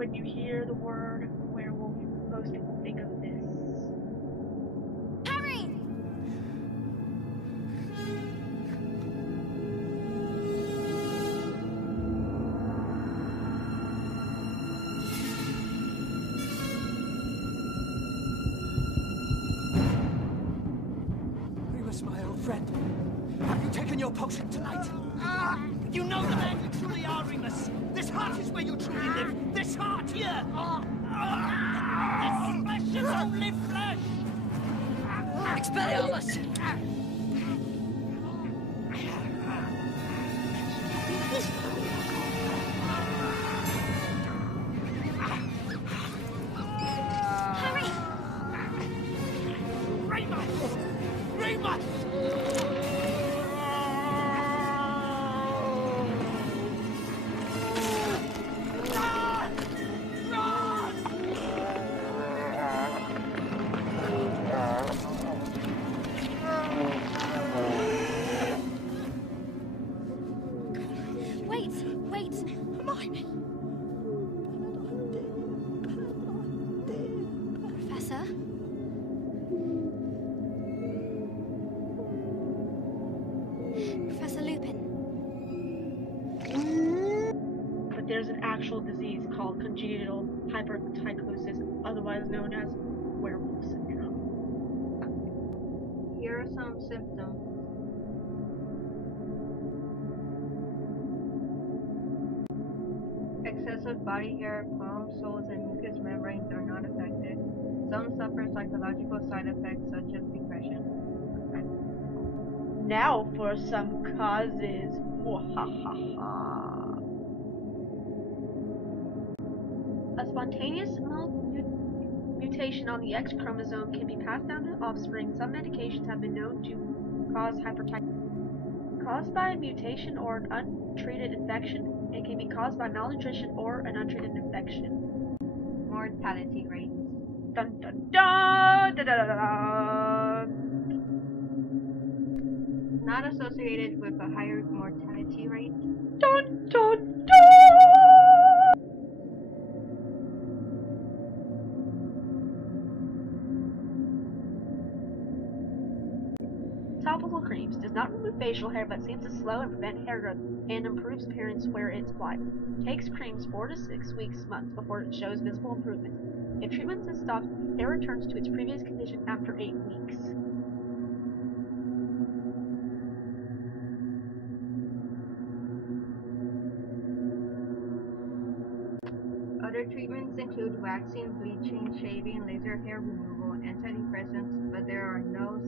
When you hear the word werewolf, most people think of this. Hurry! Remus, my old friend. Have you taken your potion tonight? You know the man you truly are, Remus. This heart is where you truly live. This heart here. This flesh is only flesh. Expelliarmus! Hurry! Remus! Remus! Wait! Hermione! Professor? Professor Lupin. But there's an actual disease called congenital hypertrichosis, otherwise known as werewolf syndrome. Here are some symptoms. Excessive body hair, palms, soles, and mucous membranes are not affected. Some suffer psychological side effects such as depression. Now for some causes. Wahahaha. A spontaneous mutation on the X chromosome can be passed down to offspring. Some medications have been known to cause hypertrichosis. Caused by a mutation or an untreated infection, it can be caused by malnutrition or an untreated infection. Mortality rates. Dun dun dun! Da, da, da, da. Not associated with a higher mortality rate. Dun dun dun! Topical creams does not remove facial hair but seems to slow and prevent hair growth and improves appearance where it's applied. Takes creams 4 to 6 months before it shows visible improvement. If treatment is stopped, hair returns to its previous condition after 8 weeks. Other treatments include waxing, bleaching, shaving, laser hair removal, antidepressants, but there are no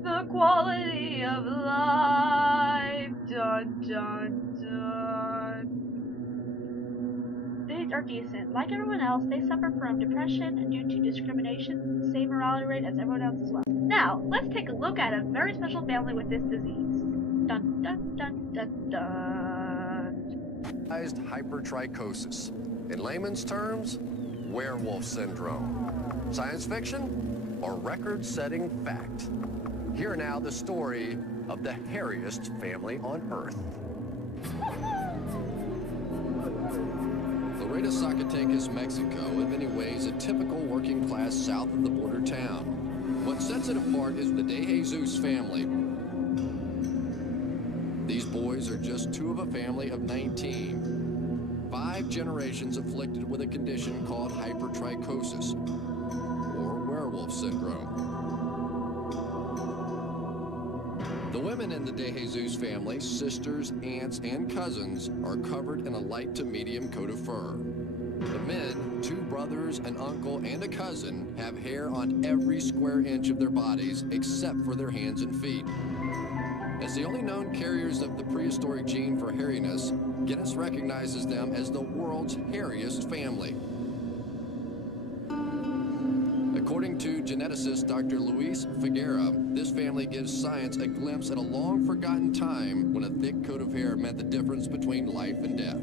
The quality of life. Dun dun dun. They are decent. Like everyone else, they suffer from depression due to discrimination, same mortality rate as everyone else as well. Now, let's take a look at a very special family with this disease. Dun dun dun dun dun. Hypertrichosis. In layman's terms, werewolf syndrome. Science fiction or record-setting fact? Here now the story of the hairiest family on Earth. Laredo, Zacatecas, Mexico, in many ways a typical working-class south of the border town. What sets it apart is the De Jesus family. These boys are just two of a family of 19. 5 generations afflicted with a condition called hypertrichosis, or werewolf syndrome. The women in the De Jesus family, sisters, aunts, and cousins, are covered in a light to medium coat of fur. The men, 2 brothers, an uncle, and a cousin, have hair on every square inch of their bodies except for their hands and feet. As the only known carriers of the prehistoric gene for hairiness, Guinness recognizes them as the world's hairiest family. According to geneticist Dr. Luis Figuera, this family gives science a glimpse at a long-forgotten time when a thick coat of hair meant the difference between life and death.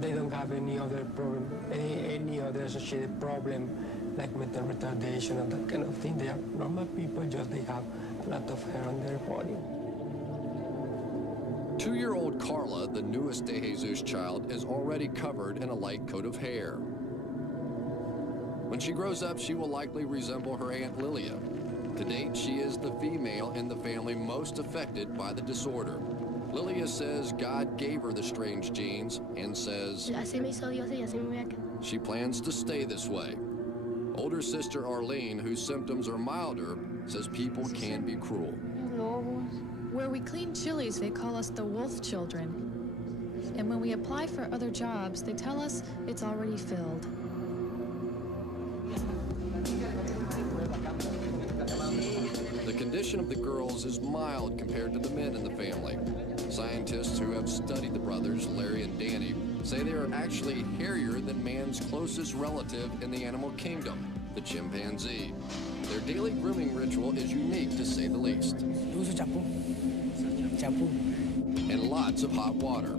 They don't have any other problem, any other associated problem like mental retardation and that kind of thing. They are normal people, just they have a lot of hair on their body. 2-year-old Carla, the newest De Jesus child, is already covered in a light coat of hair. When she grows up, she will likely resemble her Aunt Lilia. To date, she is the female in the family most affected by the disorder. Lilia says God gave her the strange genes and says she plans to stay this way. Older sister Arlene, whose symptoms are milder, says people can be cruel. Where we clean chilies, they call us the wolf children. And when we apply for other jobs, they tell us it's already filled. The condition of the girls is mild compared to the men in the family. Scientists who have studied the brothers, Larry and Danny, say they are actually hairier than man's closest relative in the animal kingdom, the chimpanzee. Their daily grooming ritual is unique, to say the least. And lots of hot water.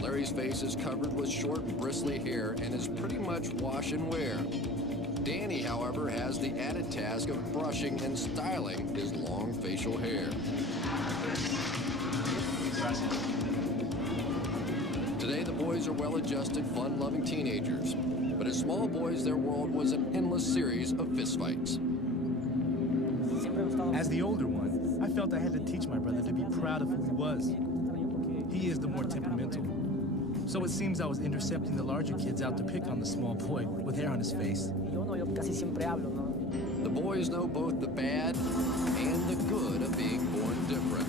Larry's face is covered with short, bristly hair and is pretty much wash and wear. Danny, however, has the added task of brushing and styling his long facial hair. Today, the boys are well-adjusted, fun-loving teenagers. But as small boys, their world was an endless series of fistfights. As the older one, I felt I had to teach my brother to be proud of who he was. He is the more temperamental. So it seems I was intercepting the larger kids out to pick on the small boy with hair on his face. The boys know both the bad and the good of being born different.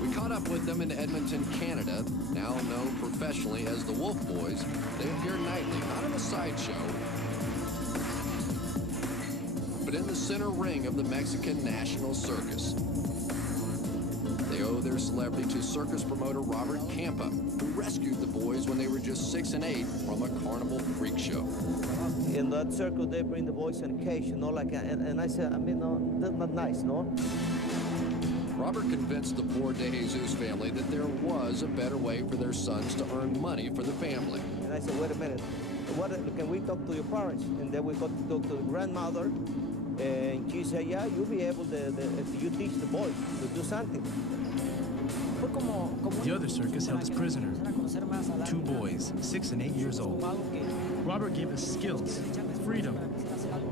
We caught up with them in Edmonton, Canada, now known professionally as the Wolf Boys. They appear nightly, not in a sideshow, but in the center ring of the Mexican National Circus. They owe their celebrity to circus promoter Robert Campa, who rescued the boys when they were just 6 and 8 from a carnival freak show. In that circle, they bring the boys in a cage, you know, like, and I said, I mean, no, that's not nice, no? Robert convinced the poor De Jesus family that there was a better way for their sons to earn money for the family. And I said, wait a minute, can we talk to your parents? And then we got to talk to the grandmother, and she said, yeah, you'll be able to, if you teach the boys to do something. The other circus held us prisoner. 2 boys, 6 and 8 years old. Robert gave us skills, freedom,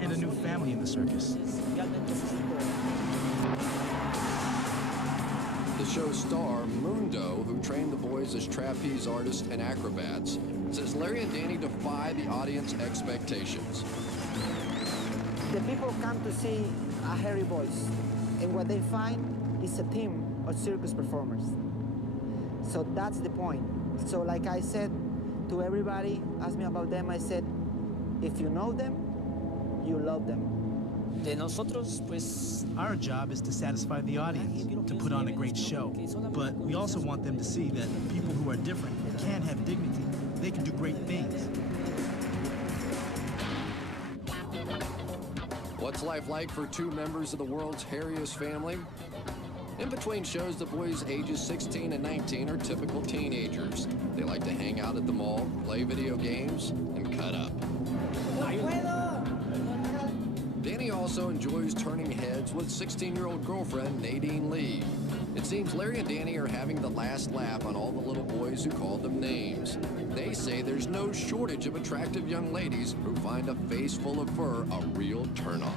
and a new family in the circus. The show's star, Mundo, who trained the boys as trapeze artists and acrobats, says Larry and Danny defy the audience expectations. The people come to see a hairy boys, and what they find is a team of circus performers. So that's the point. So like I said to everybody, asked me about them, I said, if you know them, you love them. Our job is to satisfy the audience, to put on a great show. But we also want them to see that people who are different can have dignity. They can do great things. What's life like for 2 members of the world's hairiest family? In between shows, the boys ages 16 and 19 are typical teenagers. They like to hang out at the mall, play video games, and cut up. Danny also enjoys turning heads with 16-year-old girlfriend Nadine Lee. It seems Larry and Danny are having the last laugh on all the little boys who called them names. They say there's no shortage of attractive young ladies who find a face full of fur a real turn-on.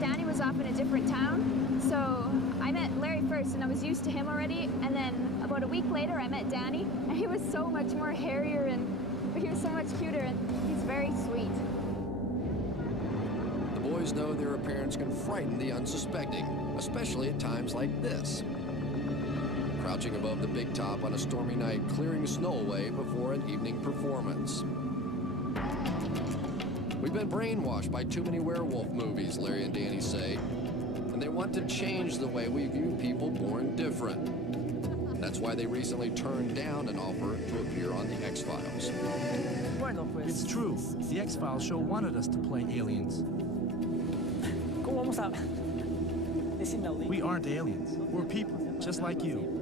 Danny was off in a different town, so I met Larry first and I was used to him already, and then about a week later I met Danny, and he was so much more hairier and he was so much cuter, and he's very sweet. The boys know their appearance can frighten the unsuspecting, especially at times like this. Crouching above the big top on a stormy night, clearing snow away before an evening performance. We've been brainwashed by too many werewolf movies, Larry and Danny say, and they want to change the way we view people born different. That's why they recently turned down an offer to appear on The X-Files. It's true. The X-Files show wanted us to play aliens. We aren't aliens. We're people, just like you.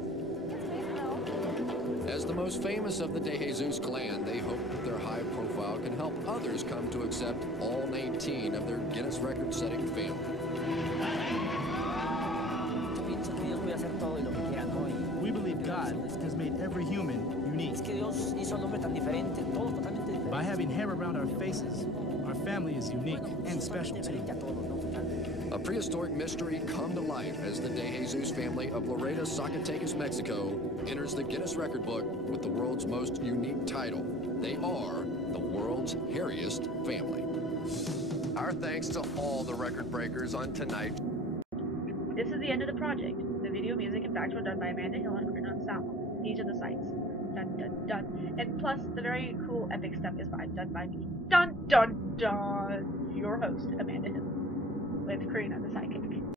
As the most famous of the De Jesus clan, they hope that their high profile can help others come to accept all 19 of their Guinness record-setting family. God has made every human unique. By having hair around our faces, our family is unique and special too. A prehistoric mystery come to life as the De Jesus family of Laredo, Zacatecas, Mexico enters the Guinness Record Book with the world's most unique title. They are the world's hairiest family. Our thanks to all the record breakers on tonight. This is the end of the project. The video, music, and facts were done by Amanda Hill and Karina Salmo. These are the sites. Dun dun dun. And plus, the very cool epic stuff is done by me. Dun dun dun. Your host, Amanda Hill. With Karina, the sidekick.